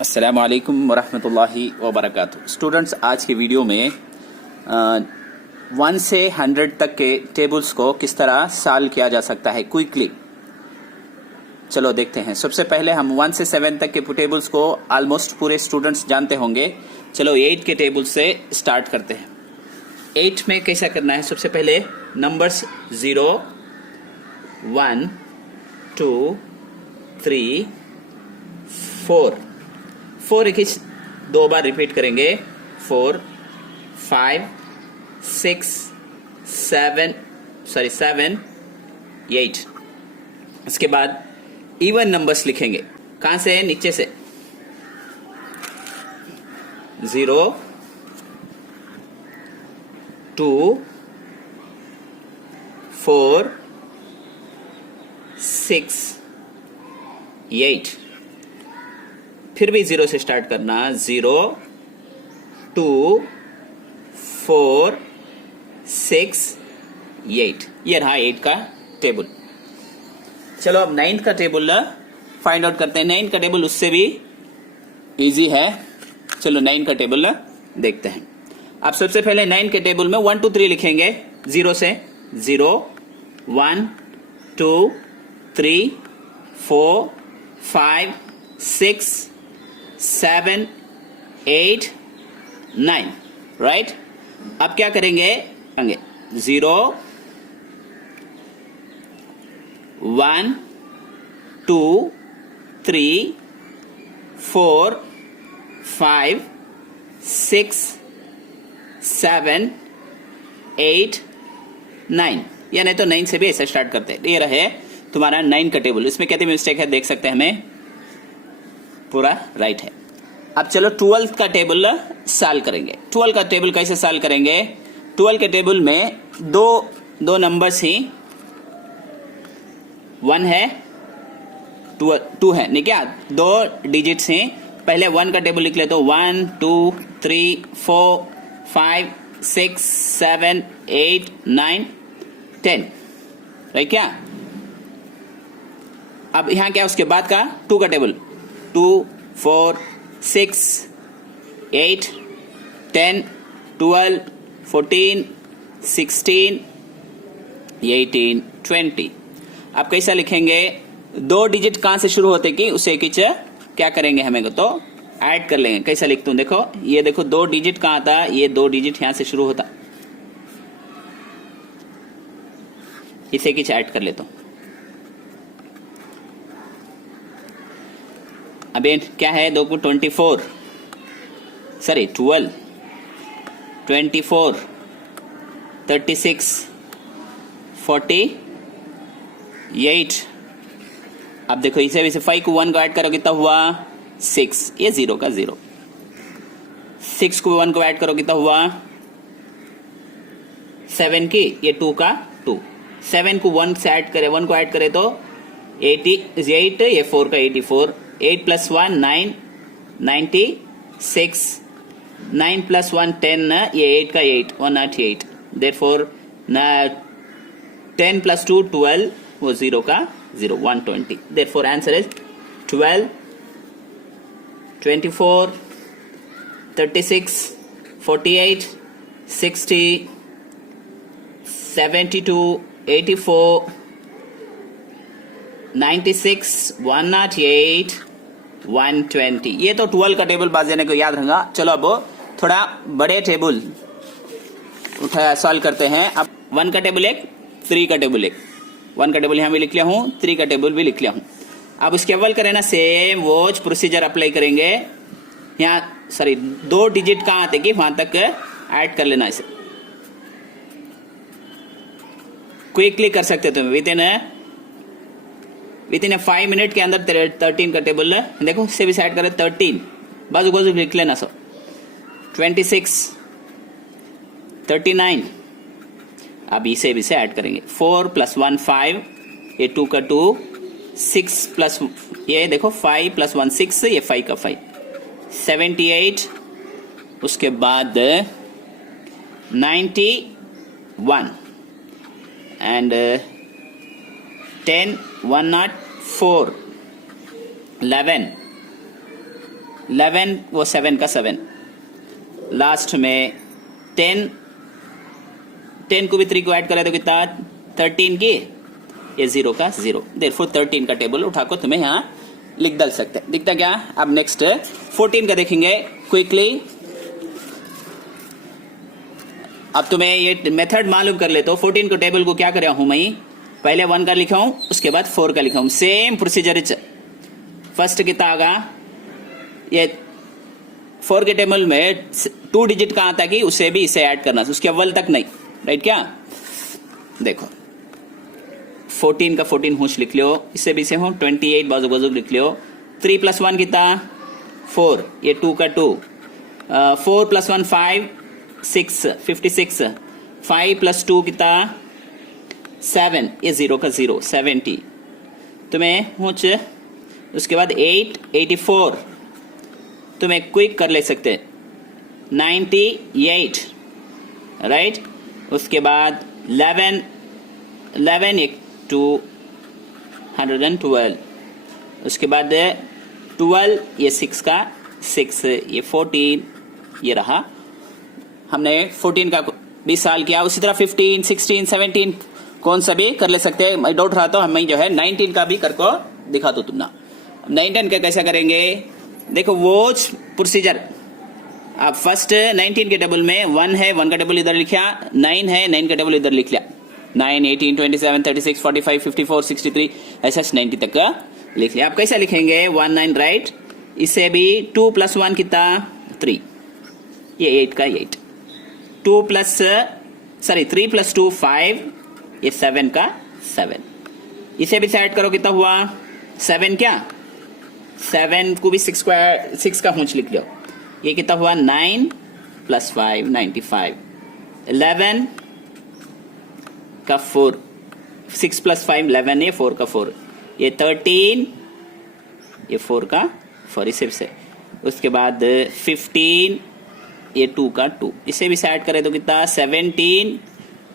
अस्सलामु अलैकुम वरहमतुल्लाहि वबरकातुहू। स्टूडेंट्स, आज की वीडियो में 1 से 100 तक के टेबल्स को किस तरह सॉल्व किया जा सकता है क्विकली। चलो देखते हैं। सबसे पहले हम 1 से 7 तक के टेबल्स को ऑलमोस्ट पूरे स्टूडेंट्स जानते होंगे। चलो 8 के टेबल से स्टार्ट करते हैं। 8 में कैसा करना है? सबसे पहले नंबर्स 0, 1, 2, 3, 4 एक ही 2 बार रिपीट करेंगे। 4, 5, 6, 7, 8। इसके बाद इवन नंबर्स लिखेंगे। कहां से? नीचे से। 0, 2, 4, 6, 8। फिर भी 0 से स्टार्ट करना। 0, 2, 4, 6, 8। ये रहा 8 का टेबल। चलो अब 9 का टेबल फाइंड आउट करते हैं। 9 का टेबल उससे भी इजी है। चलो 9 का टेबल देखते हैं। अब सबसे पहले 9 के टेबल में 1, 2, 3 लिखेंगे 0 से। 0, 1, 2, 3, 4, 5, 6, 7, 8, 9। राइट। अब क्या करेंगे? 0, 1, 2, 3, 4, 5, 6, 7, 8, 9। या नहीं तो 9 से भी ऐसा स्टार्ट करते हैं। ये रहे तुम्हारा 9 का टेबल। इसमें कहते मिस्टेक है, देख सकते हैं, हमें पूरा राइट है। अब चलो 12 का टेबल सॉल्व करेंगे। 12 का टेबल कैसे सॉल्व करेंगे? 12 के टेबल में दो नंबर्स ही 1 है, 2 है, नहीं क्या? 2 डिजिट्स हैं। पहले 1 का टेबल लिख ले तो 1, 2, 3, 4, 5, 6, 7, 8, 9, 10। राइट क्या? अब यहां क्या उसके बाद का 2 का टेबल? 2, 4, 6, 8, 10, 12, 14, 16, 18, 20। अब कैसा लिखेंगे? 2 डिजिट कहां से शुरू होते कि उसे किच क्या करेंगे? हमें तो ऐड कर लेंगे। कैसा लिखता हूं? देखो, ये देखो 2 डिजिट कहां था? ये 2 डिजिट यहां से शुरू होता। इसे किच ऐड कर लेता हूं। अब क्या है? 2 को 24, सॉरी 12, 24, 36, 48। अब देखो इसे भी 5 को 1 को ऐड करो कितना हुआ? 6। ये 0 का 0। 6 को 1 को ऐड करो कितना हुआ? 7 की, ये 2 का 2। 7 को 1 से ऐड करे, 1 को ऐड करे तो 88, ये 4 का 84। 8 plus 1 9, 96। 9 plus 1 10, ये 8 का 8, 108। therefore 10 plus 2 12, वो 0 का 0, 120। therefore answer is 12, 24, 36, 48, 60, 72, 84, 96, 108, 120। ये तो 12 का टेबल बात जाने को याद रहेगा। चलो अब थोड़ा बड़े टेबल उठा सॉल्व करते हैं। अब 1 का टेबल एक, 3 का टेबल एक। 1 का टेबल यहां भी लिख लिया हूं, 3 का टेबल भी लिख लिया हूं। अब उसके अव्वल करें ना, सेम वो प्रोसीजर अप्लाई करेंगे। यहाँ सॉरी 2 डिजिट कहां आते कि वहां तक ऐड कर लेना। इसे क्विकली कर सकते हो तुम। विद इन 5 मिनट के अंदर 13 का टेबल देखो, इससे भी साइड करें 13, बाजू बाजू लिख लेना सब। 26, 39। अब इसे भी से ऐड करेंगे। 4 plus 1 5, ये 2 का 2। 6 plus ये देखो 5 plus 1 6, ये 5 का 5। 78। उसके बाद 91 and 10, 104, 11, 11 वो 7 का 7, लास्ट में 10 को भी 3 को ऐड करें तो कितना 13 की ये 0 का 0, देयरफॉर 13 का टेबल उठा को तुम्हें यहाँ लिख डाल सकते हैं। दिखता क्या? अब नेक्स्ट 14 का देखेंगे क्विकली। अब तुम्हें ये मेथड मालूम कर ले तो 14 को टेबल को क्या कराया हूं मैं, पहले 1 का लिखा हूं उसके बाद 4 का लिखा हूं, सेम प्रोसीजर इच। फर्स्ट कितना आगा, ये 4 के टेबल में 2 डिजिट का आता कि उसे भी इसे ऐड करना, उसके अव्वल तक नहीं, राइट क्या? देखो 14 का 14 होश लिख लो, इससे भी से हो 28 बाजू बाजू लिख लो। 3 + 1 कितना 4, ये 2 का 2, 4 + 1 5 6 56, 5 + 2 कितना 7, ये 0 का 0 70, तुम्हें होच। उसके बाद 8 84, तुम्हें क्विक कर ले सकते 98, राइट। उसके बाद 11 एक 212, उसके बाद 12 ये 6 का 6, ये 14 ये रहा। हमने 14 का 20 साल किया, उसी तरह 15 16 17 कौन सा भी कर ले सकते हैं। मैं डाउट रहा तो हमें जो है 19 का भी करको दिखा दो तुम ना। 19 का कैसा करेंगे, देखो वो प्रोसीजर। आप फर्स्ट 19 के टेबल में 1 है, 1 का टेबल इधर लिखा, 9 है, 9 का टेबल इधर लिख लिया, 9 18 27 36 45 54 63 ऐसा 90 तक का लिख लिया। आप कैसा लिखेंगे 19, राइट। इसे भी 2 + 1 कितना 3, ये 8 का 8, 3 + 2 5, ये 7 का 7। इसे भी ऐड करो कितना हुआ 7, क्या 7 को भी 6 का होंच लिख लो, ये कितना हुआ 9 + 5 95, 11 का 4, 6 + 5 11, ये 4 का 4, ये 13, ये 4 का 4 इसे से। उसके बाद 15, ये 2 का 2, इसे भी ऐड करें तो कितना 17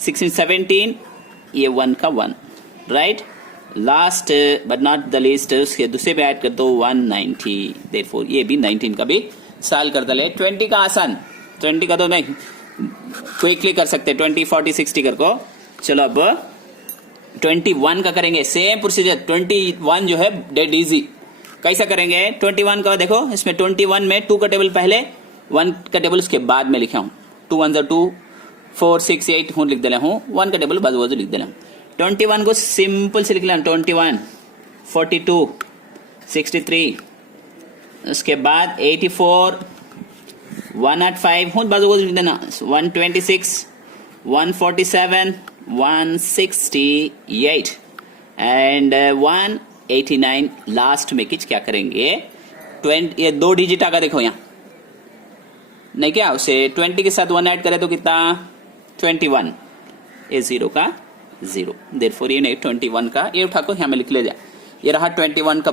16 17, ये 1 का 1, right. Last but not the least उसके दूसरे पे ऐड कर दो 190, देयरफॉर ये भी 19 का भी साल कर दले। 20 का आसान, 20 का तो नहीं क्विकली कर सकते 20 40 60 कर को। चलो अब 21 का करेंगे, सेम प्रोसीजर। 21 जो है डेड इजी, कैसा करेंगे 21 का देखो, इसमें 21 में 2 का टेबल पहले, 1 का टेबल उसके बाद में लिखा हूं, 2 1 2 4 6 8 हूं लिख दे रहा हूं, 1 का टेबल बाजू बाजू लिख दे रहा हूं। 21 को सिंपल से लिख लेना 21 42 63, उसके बाद 84 105 हूं बाजू बाजू लिख देना, 126 147 168 एंड 189। लास्ट में किच क्या करेंगे 20, ये 2 डिजिट आगा देखो यहाँ नहीं क्या, उसे 20 के साथ 1 ऐड करें तो कितना 21, ये 0 का 0, देयरफॉर ये नहीं 21 का ये उठा को यहाँ में लिख ले जाए। ये रहा 21 का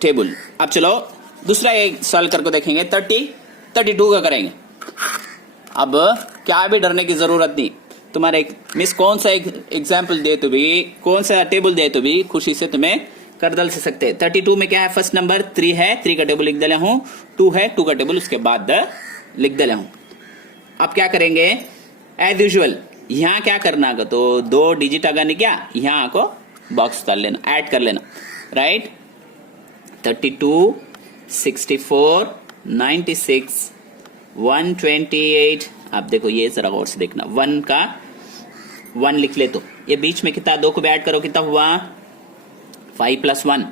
टेबल। अब चलो दूसरा एक सॉल्व करके देखेंगे 32 का करेंगे। अब क्या भी डरने की जरूरत नहीं, तुम्हारे मिस कौन सा एग्जाम्पल दे तो भी, कौन सा टेबल दे तो भी खुशी से तुम्हें कर दल से सकते। 32 में क्या है, फर्स्ट नंबर 3 है, 3 का टेबल लिख दे हूं, 2 है, 2 का टेबल उसके बाद लिख दे हूं। अब क्या करेंगे एज यूजुअल, यहाँ क्या करना होगा तो 2 डिजिट आगा नहीं क्या, यहाँ को बॉक्स डाल लेना, ऐड कर लेना, राइट। 32 64 96 128। अब देखो ये जरा गौर से देखना, 1 का 1 लिख ले तो ये बीच में कितना 2 को भी ऐड करो कितना हुआ 5 + 1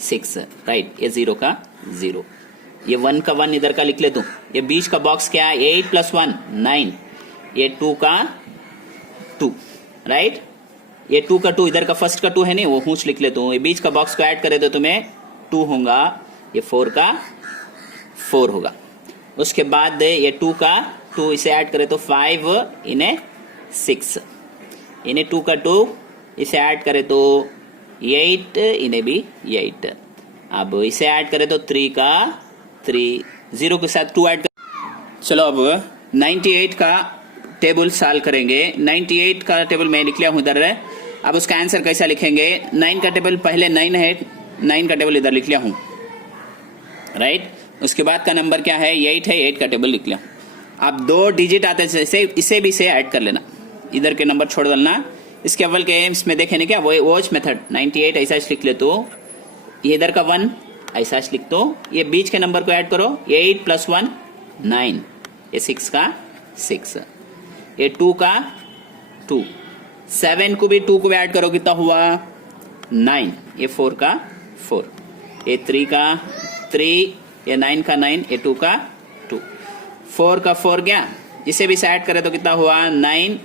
6, राइट। ये 0 का 0, ये 1 का 1 इधर का लिख ले तो ये बीच का बॉक्स क्या है 8 + 1 9, ये 2 का 2, राइट। ये 2 का 2 इधर का फर्स्ट का 2 है नहीं, वो हूच लिख ले तो ये बीच का बॉक्स को ऐड करे तो तुम्हें 2 होगा, ये 4 का 4 होगा। उसके बाद ये 2 का 2 इसे ऐड करे तो 5 इन्हें 6, इन्हें 2 का 2 इसे ऐड करे तो 8, इन्हें भी 8। अब इसे ऐड करे तो 3 का 3, 0 के साथ 2 ऐड कर। चलो अब 98 का टेबल सॉल्व करेंगे। 98 का टेबल मैं लिख लिया हूं इधर। अब उसका आंसर कैसा लिखेंगे, 9 का टेबल पहले 9 है, 9 का टेबल इधर लिख लिया हूं, राइट। उसके बाद का नंबर क्या है, 8 है, 8 का टेबल लिख लो। आप 2 डिजिट आते हैं, इसे भी से ऐड कर लेना, इधर के नंबर छोड़ डालना। इसके अव्वल के इसमें देखे ना क्या, वो वॉच मेथड 98 ऐसा लिख ले, तो ये इधर का 1 ऐसा लिख दो, ये बीच के नंबर को ऐड करो, 8 + 1 9, ये 6 का 6, ये 2 का 2, 7 को भी 2 को भी ऐड करो, कितना हुआ 9, ये 4 का 4, ये 3 का 3, ये 9 का 9, ये 2 का 2, 4 का 4 गया, इसे भी ऐड करे तो कितना हुआ 9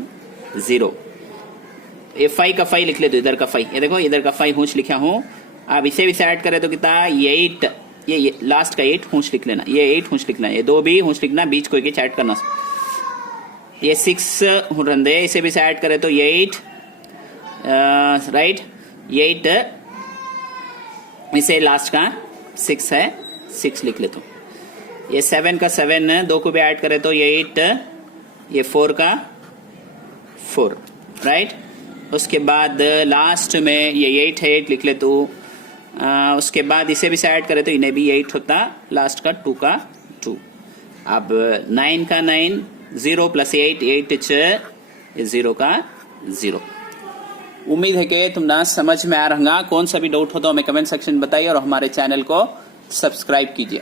0, ये 5 का 5 लिख ले, तो इधर का 5, ये देखो इधर का 5 हूंच लिखा हूं। अब इसे भी ऐड करे तो कितना 8, ये लास्ट का 8 हूंच लिख लेना, ये 8 हूंच लिखना, ये 2 भी हूंच लिखना, बीच को एक ऐड करना, ये 6 रंदे, इसे भी ऐड करे तो 8 राइट, 8 इसे लास्ट का 6 है, 6 लिख ले, तो ये 7 का 7, 2 को भी ऐड करे तो 8, ये 4 का 4, राइट। उसके बाद लास्ट में ये 8 है, 8 लिख ले, तो उसके बाद इसे भी ऐड करे तो इन्हें भी 8 होता, लास्ट का 2 का 2। अब 9 का 9, 0 + 8, 8 0 का 0। उम्मीद है कि तुम ना समझ में आ रहा। कौन सा भी डाउट हो तो हमें कमेंट सेक्शन में बताइए और हमारे चैनल को सब्सक्राइब कीजिए।